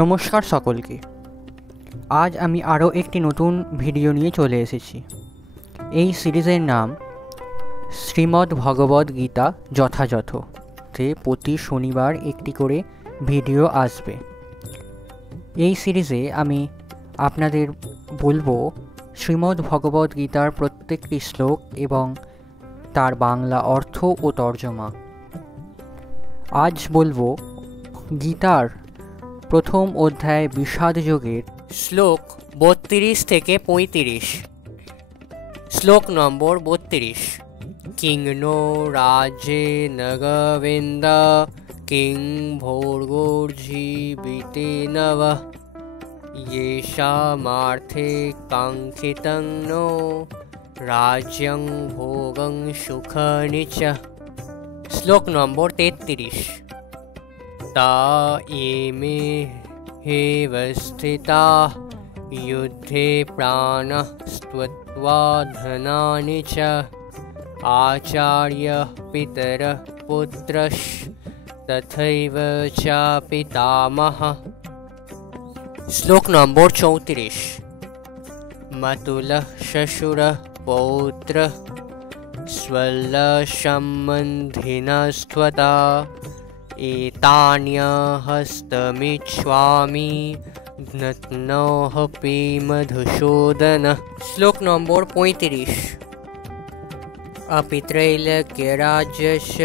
নমস্কার সকলকে। আজ আমি আরও একটি নতুন ভিডিও নিয়ে চলে এসেছি। এই সিরিজের নাম শ্রীমদ্ ভগবদ্ গীতা যথাযথ, যে প্রতি শনিবার একটি করে ভিডিও আসবে। এই সিরিজে আমি আপনাদের বলবো শ্রীমদ্ ভগবদ্ গীতার প্রত্যেকটি শ্লোক এবং তার বাংলা অর্থ ও তর্জমা। আজ বলবো গীতার প্রথম অধ্যায় বিষাদ যোগের শ্লোক 32 থেকে 35। শ্লোক নম্বর 32। কিং নো রাজে নগবিন্দ কিং ভোর্গোর্জীবিতে নব येषामार्थे काङ्क्षितं नो राज्यं भोगं सुखानि च। শ্লোক নম্বর 33। ता इमे हेव स्थिताः युद्धे प्राणः त्यक्त्वा धनानि च आचार्यः पितरः पुत्रस्तथैव च पितामहः। শ্লোক নম্বর 34। मतुलः शशुरः पौत्रः स्वल्लसम्बन्धिनस्त्वता एतान्यहस्तमिच्छामि ज्ञानोऽपि मधुसूदन। শ্লোক নম্বর 35। अपि त्रैलोक्यराज्यस्य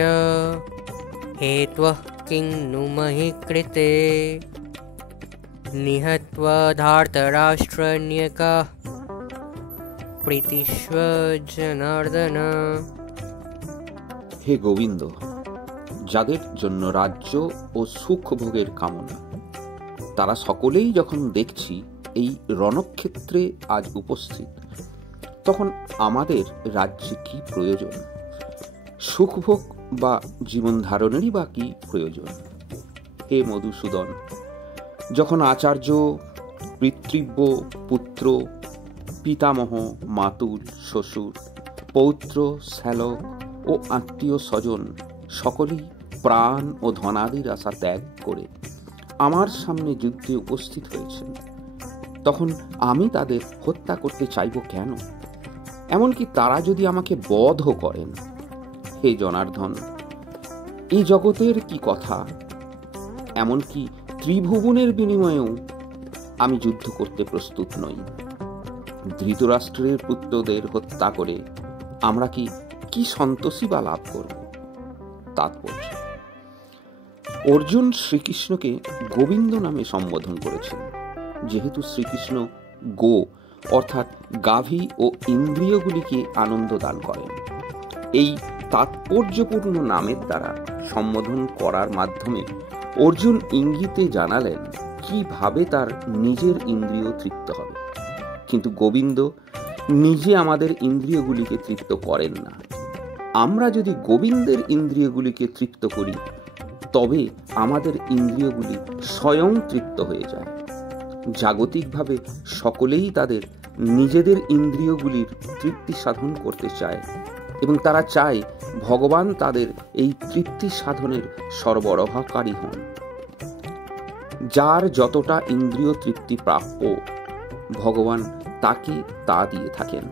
हेत्वः किं नु महि कृते निहत्वा धार्तराष्ट्रन्यकाः প্রীতিস্ব জনার্দন। হে গোবিন্দ, যাদের জন্য রাজ্য ও সুখ ভোগের কামনা, তারা সকলেই যখন দেখছি এই রণক্ষেত্রে আজ উপস্থিত, তখন আমাদের রাজ্যে কি প্রয়োজন? সুখভোগ বা জীবন ধারণেরই বা কি প্রয়োজন? হে মধুসূদন, যখন আচার্য, পিতৃব্য, পুত্র, পিতামহ, মাতুল, শ্বশুর, পৌত্র, শ্যালক ও আত্মীয় স্বজন সকলেই প্রাণ ও ধনাদির আশা ত্যাগ করে আমার সামনে যুদ্ধে উপস্থিত হয়েছেন, তখন আমি তাদের হত্যা করতে চাইব কেন? এমনকি তারা যদি আমাকে বধ করেন, হে জনার্দন, এই জগতের কি কথা? এমনকি ত্রিভুবনের বিনিময়েও আমি যুদ্ধ করতে প্রস্তুত নই। ধৃতরাষ্ট্রের পুত্রদের হত্যা করে আমরা কি সন্তোষী বা লাভ করব? তাৎপর্য: অর্জুন শ্রীকৃষ্ণকে গোবিন্দ নামে সম্বোধন করেছেন, যেহেতু শ্রীকৃষ্ণ গো অর্থাৎ গাভী ও ইন্দ্রিয়গুলিকে আনন্দ দান করেন। এই তাৎপর্যপূর্ণ নামের দ্বারা সম্বোধন করার মাধ্যমে অর্জুন ইঙ্গিতে জানালেন কিভাবে তার নিজের ইন্দ্রিয় তৃপ্ত হবে। কিন্তু গোবিন্দ নিজে আমাদের ইন্দ্রিয়গুলিকে তৃপ্ত করেন না। আমরা যদি গোবিন্দের ইন্দ্রিয়গুলিকে তৃপ্ত করি, তবে আমাদের ইন্দ্রিয়গুলি স্বয়ং তৃপ্ত হয়ে যায়। জাগতিকভাবে সকলেই তাদের নিজেদের ইন্দ্রিয়গুলির তৃপ্তি সাধন করতে চায় এবং তারা চায় ভগবান তাদের এই তৃপ্তি সাধনের সরবরাহকারী হন। যার যতটা ইন্দ্রিয় তৃপ্তি প্রাপ্য, ভগবান তাকে তা দিয়ে থাকেন,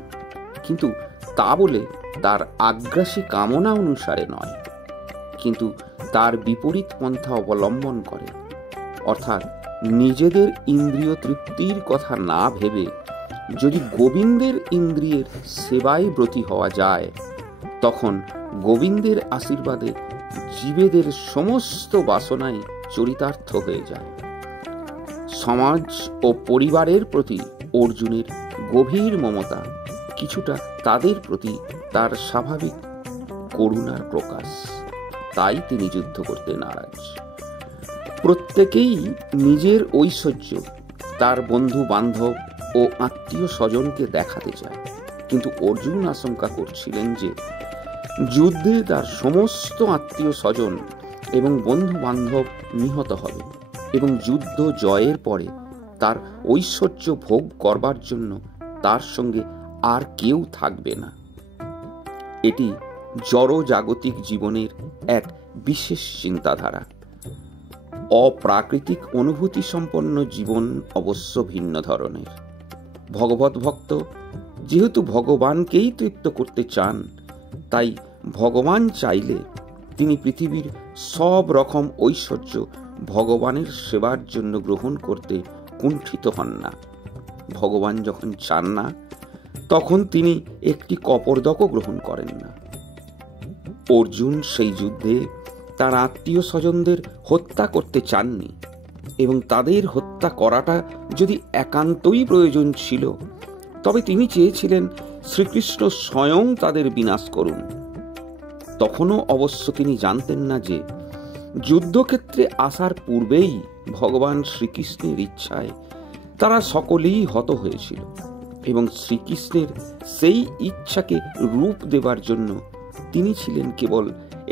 কিন্তু তা বলে তার আগ্রাসী কামনা অনুসারে নয়, কিন্তু তার বিপরীত পন্থা অবলম্বন করে। অর্থাৎ নিজেদের ইন্দ্রিয় তৃপ্তির কথা না ভেবে যদি গোবিন্দের ইন্দ্রিয়ের সেবায় ব্রতী হওয়া যায়, তখন গোবিন্দের আশীর্বাদে জীবেদের সমস্ত বাসনাই চরিতার্থ হয়ে যায়। সমাজ ও পরিবারের প্রতি অর্জুনের গভীর মমতা কিছুটা তাদের প্রতি তার স্বাভাবিক করুণার প্রকাশ। তাই তিনি যুদ্ধ করতে নারাজ। প্রত্যেকেই নিজের ঐশ্বর্য তার বন্ধু বান্ধব ও আত্মীয় স্বজনকে দেখাতে চায়, কিন্তু অর্জুন আশঙ্কা করছিলেন যে যুদ্ধে তার সমস্ত আত্মীয় স্বজন এবং বন্ধু বান্ধব নিহত হবে এবং যুদ্ধ জয়ের পরে তার ঐশ্বর্য ভোগ করবার জন্য তার সঙ্গে আর কেউ থাকবে না। এটি জড় জাগতিক জীবনের এক বিশেষ চিন্তাধারা। অপ্রাকৃতিক অনুভূতি সম্পন্ন জীবন অবশ্য ভিন্ন ধরনের। ভগবত ভক্ত যেহেতু ভগবানকেই তৃপ্ত করতে চান, তাই ভগবান চাইলে তিনি পৃথিবীর সব রকম ঐশ্বর্য ভগবানের সেবার জন্য গ্রহণ করতে কুণ্ঠিত হন না। ভগবান যখন চান না, তখন তিনি একটি কপর্দকও গ্রহণ করেন না। অর্জুন সেই যুদ্ধে তার আত্মীয় স্বজনদের হত্যা করতে চাননি, এবং তাদের হত্যা করাটা যদি একান্তই প্রয়োজন ছিল, তবে তিনি চেয়েছিলেন শ্রীকৃষ্ণ স্বয়ং তাদের বিনাশ করুন। তখনও অবশ্য তিনি জানতেন না যে যুদ্ধক্ষেত্রে আসার পূর্বেই ভগবান শ্রীকৃষ্ণের ইচ্ছায় তারা সকলেই হত হয়েছিল, এবং শ্রীকৃষ্ণের সেই ইচ্ছাকে রূপ দেবার জন্য তিনি ছিলেন কেবল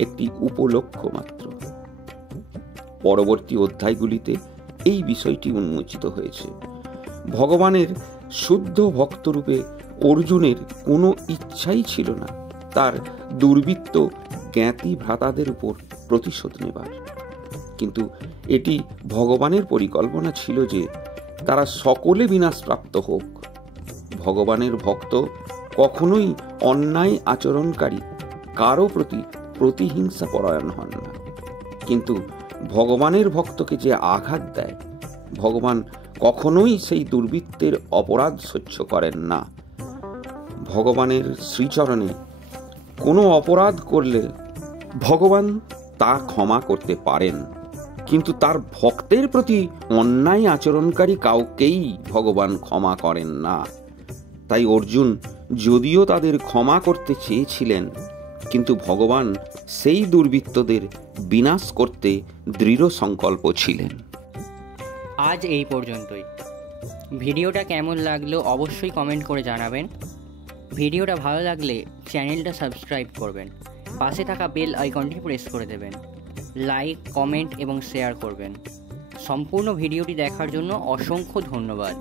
একটি উপলক্ষ মাত্র। পরবর্তী অধ্যায়গুলিতে এই বিষয়টি উন্মোচিত হয়েছে। ভগবানের শুদ্ধ ভক্তরূপে অর্জুনের কোনো ইচ্ছাই ছিল না তার দুর্বৃত্ত জ্ঞাতি ভ্রাতাদের উপর প্রতিশোধ নেবার, কিন্তু এটি ভগবানের পরিকল্পনা ছিল যে তারা সকলে বিনাশপ্রাপ্ত হোক। ভগবানের ভক্ত কখনোই অন্যায় আচরণকারী কারো প্রতি প্রতিহিংসা পরায়ণ হন না, কিন্তু ভগবানের ভক্তকে যে আঘাত দেয়, ভগবান কখনোই সেই দুর্বৃত্তের অপরাধ সহ্য করেন না। ভগবানের শ্রীচরণে কোনো অপরাধ করলে ভগবান তা ক্ষমা করতে পারেন, কিন্তু তার ভক্তের প্রতি অন্যায় আচরণকারী কাউকেই ভগবান ক্ষমা করেন না। তাই অর্জুন যদিও তাদের ক্ষমা করতে চেয়েছিলেন, কিন্তু ভগবান সেই দুর্বৃত্তদের বিনাশ করতে দৃঢ় সংকল্প ছিলেন। আজ এই পর্যন্তই। ভিডিওটা কেমন লাগলো অবশ্যই কমেন্ট করে জানাবেন। ভিডিওটা ভালো লাগলে চ্যানেলটা সাবস্ক্রাইব করবেন, পাশে থাকা বেল আইকনটি প্রেস করে দেবেন, লাইক, কমেন্ট এবং শেয়ার করবেন। সম্পূর্ণ ভিডিওটি দেখার জন্য অসংখ্য ধন্যবাদ।